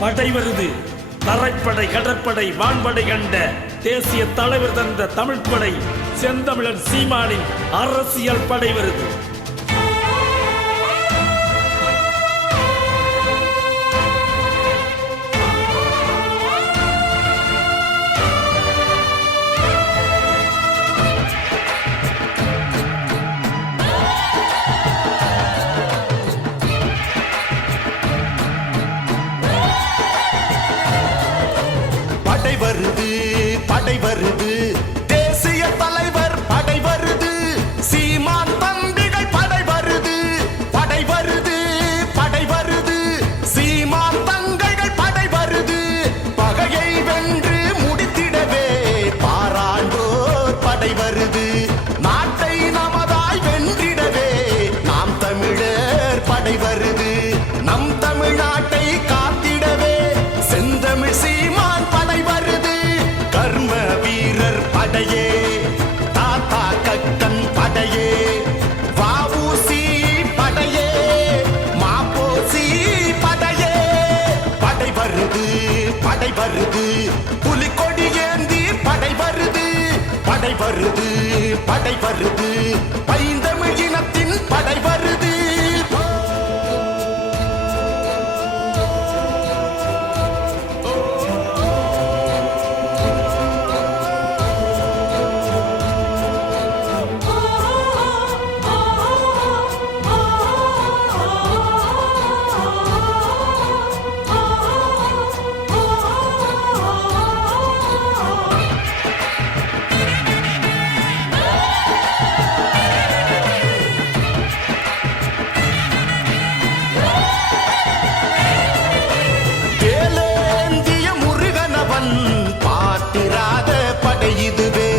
படை வருது. தரைப்படை கடற்படை வான்படை கண்ட தேசிய தலைவர் தந்த தமிழ்ப்படை செந்தமிழன் சீமானின் அரசியல் படை வருது. படை வருது படை வருது. தேசிய தலைவர் படை வருது சீமான் தம்பிகள் படை வருது. படை வருது படை வருது சீமான் தங்கைகள் படை வருது. பகையை வென்று முடித்திடவே பாராண்டோர் படை வருது. படையே தாத்தா கக்கன் படையே வாவூசி படையே மாப்போசி படையே. படை வருது படை வருது புலிக்கொடி ஏந்தி படை வருது. படை வருது படை வருது பைந்தமிழ் இதுவே